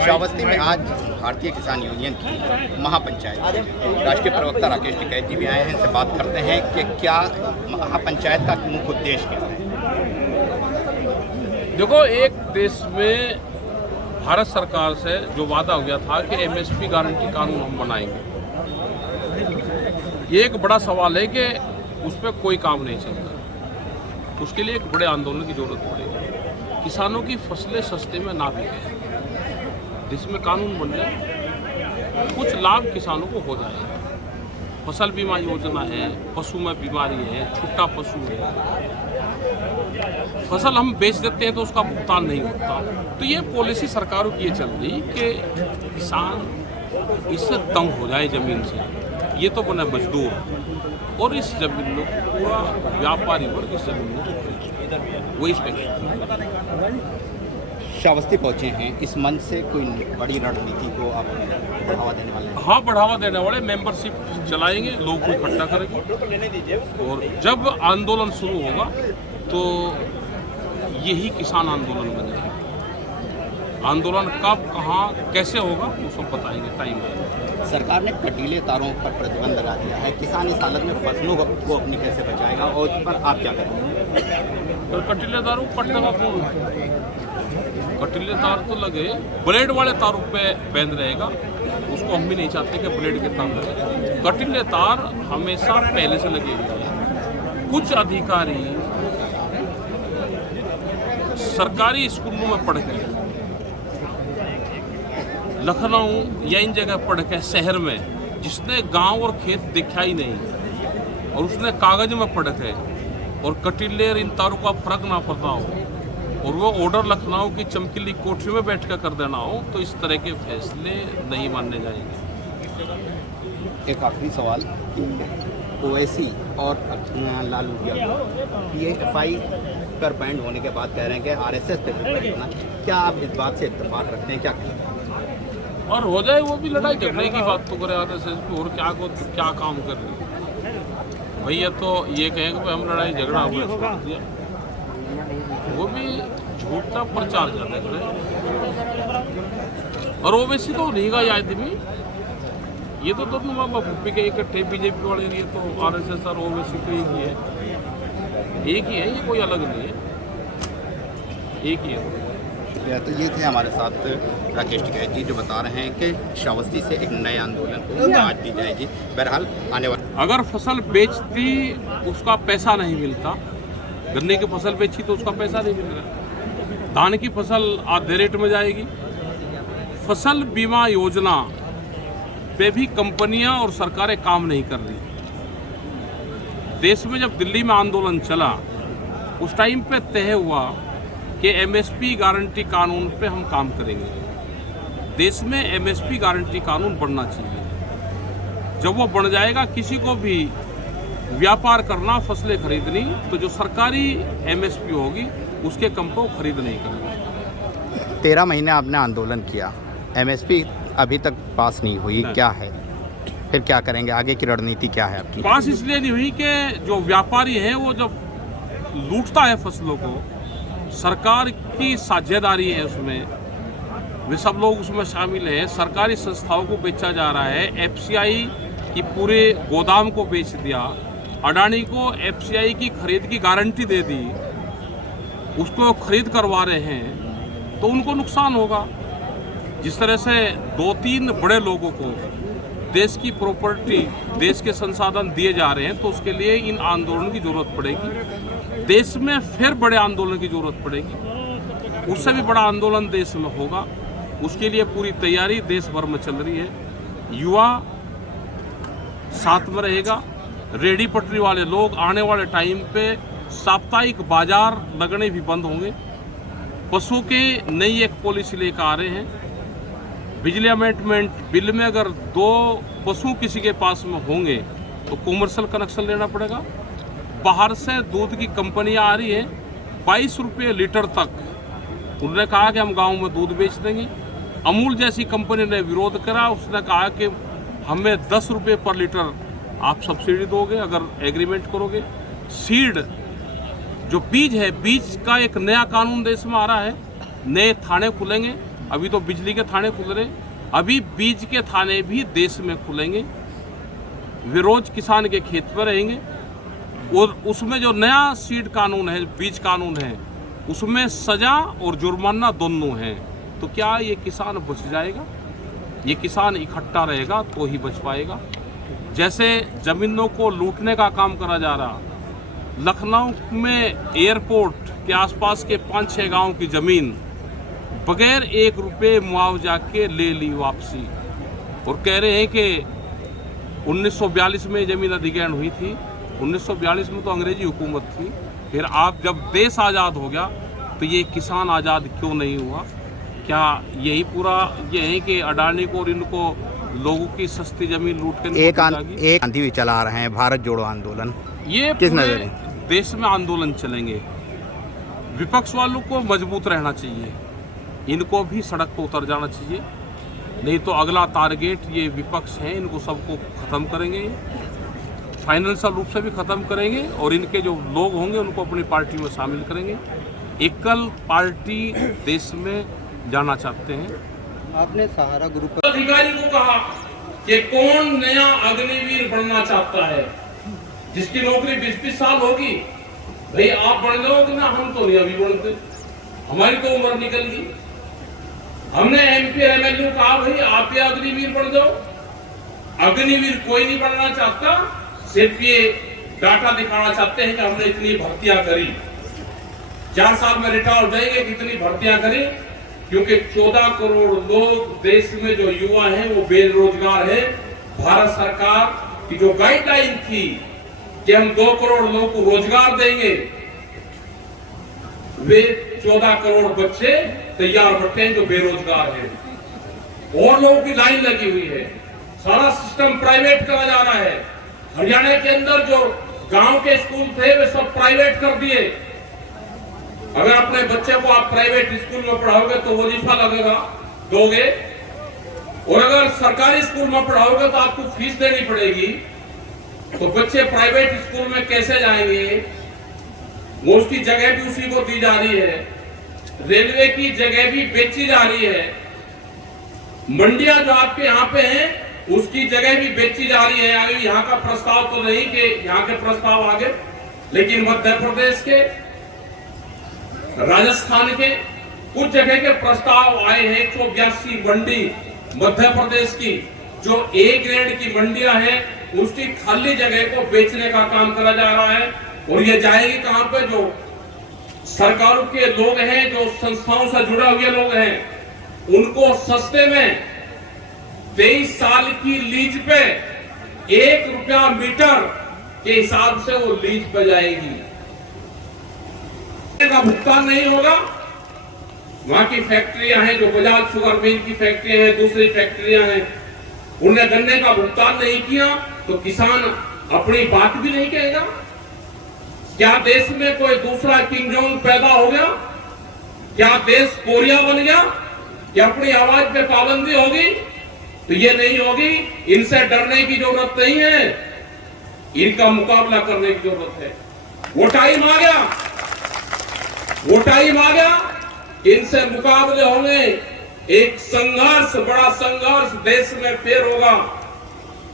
श्रावस्ती में आज भारतीय किसान यूनियन की महापंचायत, राष्ट्रीय प्रवक्ता राकेश टिकैत जी भी आए हैं। इनसे बात करते हैं कि क्या महापंचायत का मुख्य उद्देश्य क्या है। देखो, एक देश में भारत सरकार से जो वादा हो गया था कि एमएसपी गारंटी कानून हम बनाएंगे, ये एक बड़ा सवाल है कि उस पर कोई काम नहीं चलता। उसके लिए एक बड़े आंदोलन की जरूरत पड़ेगी। किसानों की फसलें सस्ते में ना बिके, जिसमें कानून बन जाए, कुछ लाभ किसानों को हो जाएगा। फसल बीमा योजना है, पशु में बीमारी है, छुट्टा पशु है, फसल हम बेच देते हैं तो उसका भुगतान नहीं होता। तो ये पॉलिसी सरकारों की ये चल रही कि किसान इससे तंग हो जाए ज़मीन से, ये तो बने मजदूर, और इस जमीन में पूरा व्यापारी वर्ग इस जमीन में वो इस पे श्रावस्ती पहुंचे हैं, इस मंच से कोई बड़ी रणनीति को आप बढ़ावा देने वाले हैं? हाँ, बढ़ावा देने वाले मेंबरशिप चलाएंगे, लोगों को इकट्ठा करेंगे, और जब आंदोलन शुरू होगा तो यही किसान आंदोलन बन जाएगा। आंदोलन कब, कहाँ, कैसे होगा वो सब बताएंगे, टाइम आएगा। सरकार ने कटीले तारों पर प्रतिबंध लगा दिया है। किसान इस हालत में फसलों को अपनी कैसे बचाएगा और उस पर आप क्या करेंगे? तो कटीले तारों पर कटेगा कौन? कटीले तार तो लगे, ब्लेड वाले तारों पे बैंड रहेगा, उसको हम भी नहीं चाहते कि ब्लेड के तार लगे। कटीले तार हमेशा पहले से लगे हुए हैं। कुछ अधिकारी सरकारी स्कूलों में पढ़ गए, लखनऊ या इन जगह पढ़ के शहर में, जिसने गांव और खेत देखा ही नहीं, और उसने कागज में पढ़ के, और कटीले इन तारों का फर्क ना पड़ता हो, और वो ऑर्डर लखनऊ की चमकीली कोठरी में बैठ कर देना हो, तो इस तरह के फैसले नहीं मानने जाएंगे। एक आखिरी सवाल, ओवैसी और लालू यादव PFI पर बैंड होने के बाद कह रहे हैं कि RSS पे भी बैंड होना, क्या आप इस बात से इत्तेफाक रखते हैं? क्या कहें? और हो जाए वो भी लड़ाई झगड़े की बात तो करे RSS पे, और क्या काम कर रही है भैया। तो ये कहेंगे कि हम लड़ाई झगड़ा हुआ, वो भी झूठा प्रचार ज़्यादा करे। और ओवैसी तो नहीं का आदमी, ये तो दोनों माँ बाप के इकट्ठे बीजेपी वाले, ये तो RSS और ओवैसी तो एक ही है, ये कोई अलग नहीं है, एक ही है। तो ये थे हमारे साथ राकेश टिकैत जी, जो बता रहे हैं कि श्रावस्ती से एक नए आंदोलन को शुरुआत दी जाएगी। बहरहाल आने वाले, अगर फसल बेचती उसका पैसा नहीं मिलता, गन्ने की फसल बेची तो उसका पैसा नहीं मिल रहा, धान की फसल आधे रेट में जाएगी। फसल बीमा योजना पे भी कंपनियां और सरकारें काम नहीं कर रही। देश में जब दिल्ली में आंदोलन चला, उस टाइम पे तय हुआ कि MSP गारंटी कानून पे हम काम करेंगे। देश में MSP गारंटी कानून बनना चाहिए। जब वो बन जाएगा, किसी को भी व्यापार करना, फसलें खरीदनी, तो जो सरकारी MSP होगी उसके कम पे वो खरीद नहीं करेंगे। 13 महीने आपने आंदोलन किया, MSP अभी तक पास नहीं हुई, क्या है फिर, क्या करेंगे? आगे की रणनीति क्या है आपकी? पास इसलिए नहीं हुई कि जो व्यापारी है वो जब लूटता है फसलों को, सरकार की साझेदारी है उसमें, वे सब लोग उसमें शामिल हैं। सरकारी संस्थाओं को बेचा जा रहा है, FCI की पूरे गोदाम को बेच दिया, अडानी को FCI की खरीद की गारंटी दे दी, उसको खरीद करवा रहे हैं, तो उनको नुकसान होगा। जिस तरह से 2-3 बड़े लोगों को देश की प्रॉपर्टी, देश के संसाधन दिए जा रहे हैं, तो उसके लिए इन आंदोलन की जरूरत पड़ेगी। देश में फिर बड़े आंदोलन की जरूरत पड़ेगी, उससे भी बड़ा आंदोलन देश में होगा। उसके लिए पूरी तैयारी देश भर में चल रही है। युवा साथ में रहेगा, रेडी पटरी वाले लोग आने वाले टाइम पे साप्ताहिक बाजार लगने भी बंद होंगे। पशुओं के नई एक पॉलिसी लेकर आ रहे हैं। बिजली अमेंडमेंट बिल में अगर 2 पशु किसी के पास में होंगे तो कॉमर्शियल कनेक्शन लेना पड़ेगा। बाहर से दूध की कंपनियां आ रही है, 22 रुपये लीटर तक। उन्होंने कहा कि हम गांव में दूध बेच देंगे। अमूल जैसी कंपनी ने विरोध करा, उसने कहा कि हमें 10 रुपये पर लीटर आप सब्सिडी दोगे अगर एग्रीमेंट करोगे। सीड जो बीज है, बीज का एक नया कानून देश में आ रहा है, नए थाने खुलेंगे अभी तो बिजली के थाने खुल रहे, अभी बीज के थाने भी देश में खुलेंगे। वे रोज किसान के खेत पर रहेंगे और उसमें जो नया सीड कानून है, बीज कानून है, उसमें सजा और जुर्माना दोनों हैं। तो क्या ये किसान बच जाएगा? ये किसान इकट्ठा रहेगा तो ही बच पाएगा। जैसे जमीनों को लूटने का काम करा जा रहा, लखनऊ में एयरपोर्ट के आसपास के 5-6 गांव की ज़मीन बगैर 1 रुपये मुआवजा के ले ली वापसी, और कह रहे हैं कि 1942 में ज़मीन अधिग्रहण हुई थी। 1942 में तो अंग्रेजी हुकूमत थी, फिर आप जब देश आज़ाद हो गया तो ये किसान आज़ाद क्यों नहीं हुआ? क्या यही पूरा ये है कि अडानी को और इनको लोगों की सस्ती ज़मीन लूट के एक आंधी भी चला रहे हैं भारत जोड़ो आंदोलन, ये किस पूरे नज़र देश में आंदोलन चलेंगे। विपक्ष वालों को मजबूत रहना चाहिए, इनको भी सड़क पर उतर जाना चाहिए, नहीं तो अगला टारगेट ये विपक्ष है, इनको सबको ख़त्म करेंगे, फाइनेंशियल रूप से भी ख़त्म करेंगे और इनके जो लोग होंगे उनको अपनी पार्टी में शामिल करेंगे। एकल पार्टी देश में जाना चाहते हैं। आपने सहारा ग्रुप अधिकारी को कहा कि कौन नया अग्निवीर बनना चाहता है, जिसकी नौकरी 20-20 साल होगी, भाई आप बन जाओगे ना, हम तो नहीं अभी बनते, हमारी तो उम्र निकल गई। हमने MP MLA कहा भाई आप ये अग्निवीर बन जाओ। अग्निवीर कोई नहीं बनना चाहता, सिर्फ ये डाटा दिखाना चाहते हैं कि हमने इतनी भर्तियां करी, 4 साल में रिटायर हो जाएंगे, कितनी भर्तियां करी, क्योंकि 14 करोड़ लोग देश में जो युवा हैं वो बेरोजगार हैं। भारत सरकार की जो गाइडलाइन थी कि हम 2 करोड़ लोगों को रोजगार देंगे, वे 14 करोड़ बच्चे तैयार बैठे हैं जो बेरोजगार हैं और लोगों की लाइन लगी हुई है। सारा सिस्टम प्राइवेट करा जा रहा है। हरियाणा के अंदर जो गांव के स्कूल थे वे सब प्राइवेट कर दिए। अगर अपने बच्चे को आप प्राइवेट स्कूल में पढ़ाओगे तो वजीफा लगेगा, दोगे, और अगर सरकारी स्कूल में पढ़ाओगे तो आपको फीस देनी पड़ेगी। तो बच्चे प्राइवेट स्कूल में कैसे जाएंगे? वो उसकी जगह भी उसी को दी जा रही है, रेलवे की जगह भी बेची जा रही है, मंडियां जो आपके यहाँ पे हैं उसकी जगह भी बेची जा रही है। अभी यहाँ का प्रस्ताव तो नहीं कि यहाँ के प्रस्ताव आगे, लेकिन मध्य प्रदेश के, राजस्थान के कुछ जगह के प्रस्ताव आए हैं। 182 मंडी मध्य प्रदेश की जो A ग्रेड की मंडियां हैं उसकी खाली जगह को बेचने का काम करा जा रहा है। और ये जाएगी कहां पे? जो सरकारों के लोग हैं, जो संस्थाओं से जुड़े हुए लोग हैं, उनको सस्ते में 23 साल की लीज पे 1 रुपया मीटर के हिसाब से वो लीज पे जाएगी, का भुगतान नहीं होगा। वहां की फैक्ट्रियां हैं, जो बजाज शुगर मिल की फैक्ट्रियां हैं, दूसरी फैक्ट्रियां हैं, उन्हें गन्ने का भुगतान नहीं किया तो किसान अपनी बात भी नहीं कहेगा। क्या देश में कोई दूसरा किंग जोंग पैदा हो गया? क्या देश कोरिया बन गया? क्या अपनी आवाज पे पाबंदी होगी? तो ये नहीं होगी। इनसे डरने की जरूरत नहीं है, इनका मुकाबला करने की जरूरत है। वो टाइम आ गया, वो टाइम आ गया, इनसे मुकाबले होंगे। एक संघर्ष, बड़ा संघर्ष देश में फिर होगा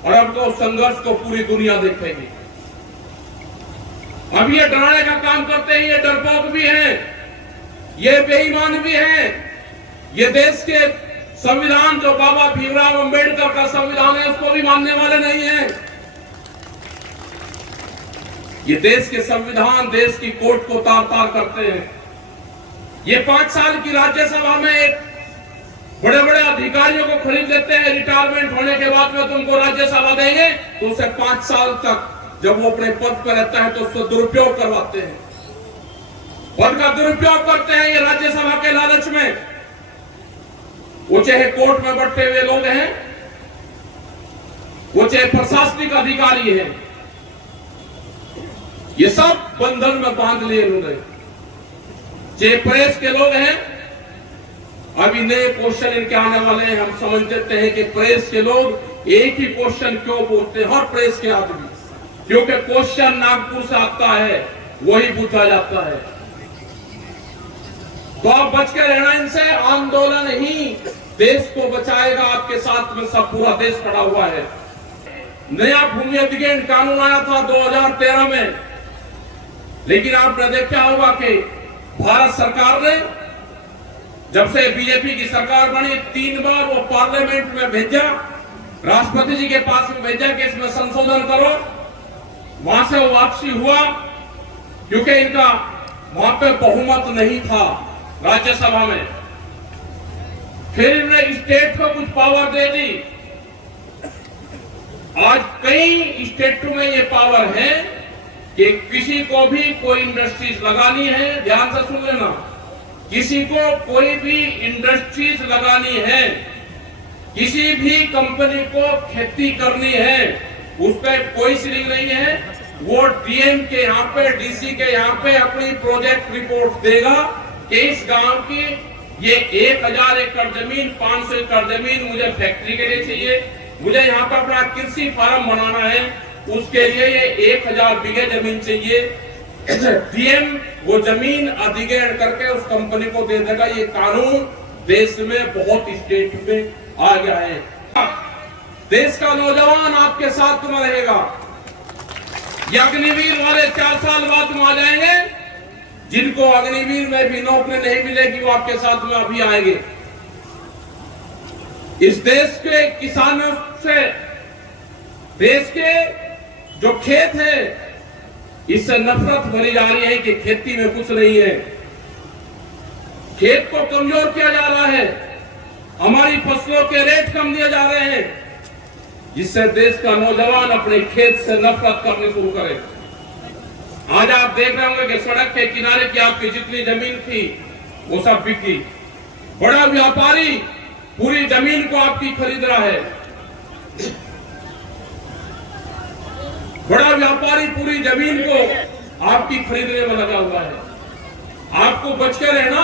और अब तो संघर्ष को पूरी दुनिया देखेगी। अब ये डराने का काम करते हैं, ये डरपोक भी हैं, ये बेईमान भी हैं। ये देश के संविधान जो बाबा भीमराव अंबेडकर का संविधान है उसको भी मानने वाले नहीं हैं। ये देश के संविधान, देश की कोर्ट को तार तार करते हैं। ये 5 साल की राज्यसभा में एक बड़े बड़े अधिकारियों को खरीद लेते हैं, रिटायरमेंट होने के बाद में तुमको राज्यसभा देंगे, तो उसे 5 साल तक जब वो अपने पद पर रहता है तो उससे दुरुपयोग करवाते हैं, पद का दुरुपयोग करते हैं ये राज्यसभा के लालच में। वो चाहे कोर्ट में बैठे हुए लोग हैं, वो चाहे प्रशासनिक अधिकारी हैं, ये सब बंधन में बांध लिए उन्होंने। चाहे प्रेस के लोग हैं, अभी नए क्वेश्चन इनके आने वाले हैं, हम समझ देते हैं कि प्रेस के लोग एक ही क्वेश्चन क्यों बोलते हैं, हर प्रेस के आदमी, क्योंकि क्वेश्चन नागपुर से आता है, वही पूछा जाता है। तो आप बच के रहना इनसे। आंदोलन ही देश को बचाएगा। आपके साथ में सब पूरा देश खड़ा हुआ है। नया भूमि अधिग्रहण कानून आया था 2013 में, लेकिन आपने देखा होगा कि भारत सरकार ने जब से बीजेपी की सरकार बनी 3 बार वो पार्लियामेंट में भेजा, राष्ट्रपति जी के पास में भेजा कि इसमें संशोधन करो। वहां से वो वापसी हुआ क्योंकि इनका वहां पे बहुमत नहीं था राज्यसभा में। फिर इन्होंने स्टेट को कुछ पावर दे दी। आज कई स्टेटों में ये पावर है कि किसी को भी कोई इंडस्ट्रीज लगानी है, ध्यान से सुन लेना, किसी को कोई भी इंडस्ट्रीज लगानी है, किसी भी कंपनी को खेती करनी है, उस पर कोई सीलिंग नहीं है। वो डीएम के यहाँ पे, डीसी के यहाँ पे अपनी प्रोजेक्ट रिपोर्ट देगा कि इस गांव की ये 1000 एकड़ जमीन, 500 एकड़ जमीन मुझे फैक्ट्री के लिए चाहिए, मुझे यहाँ पर अपना कृषि फार्म बनाना है, उसके लिए ये 1000 बीघे जमीन चाहिए। डीएम वो जमीन अधिग्रहण करके उस कंपनी को दे देगा। ये कानून देश में बहुत स्टेट में आ गया है। देश का नौजवान आपके साथ में रहेगा। ये अग्निवीर वाले 4 साल बाद में आ जाएंगे। जिनको अग्निवीर में भी नौकरी नहीं मिलेगी वो आपके साथ में अभी आएंगे। इस देश के किसानों से, देश के जो खेत है, इससे नफरत भरी जा रही है कि खेती में कुछ नहीं है। खेत को कमजोर किया जा रहा है, हमारी फसलों के रेट कम दिए जा रहे हैं, जिससे देश का नौजवान अपने खेत से नफरत करनी शुरू करे। आज आप देख रहे होंगे कि सड़क के किनारे की आपकी जितनी जमीन थी वो सब बिकी। बड़ा व्यापारी पूरी जमीन को आपकी खरीद रहा है। बड़ा व्यापारी पूरी जमीन को आपकी खरीदने में लगा हुआ है। आपको बच के रहना।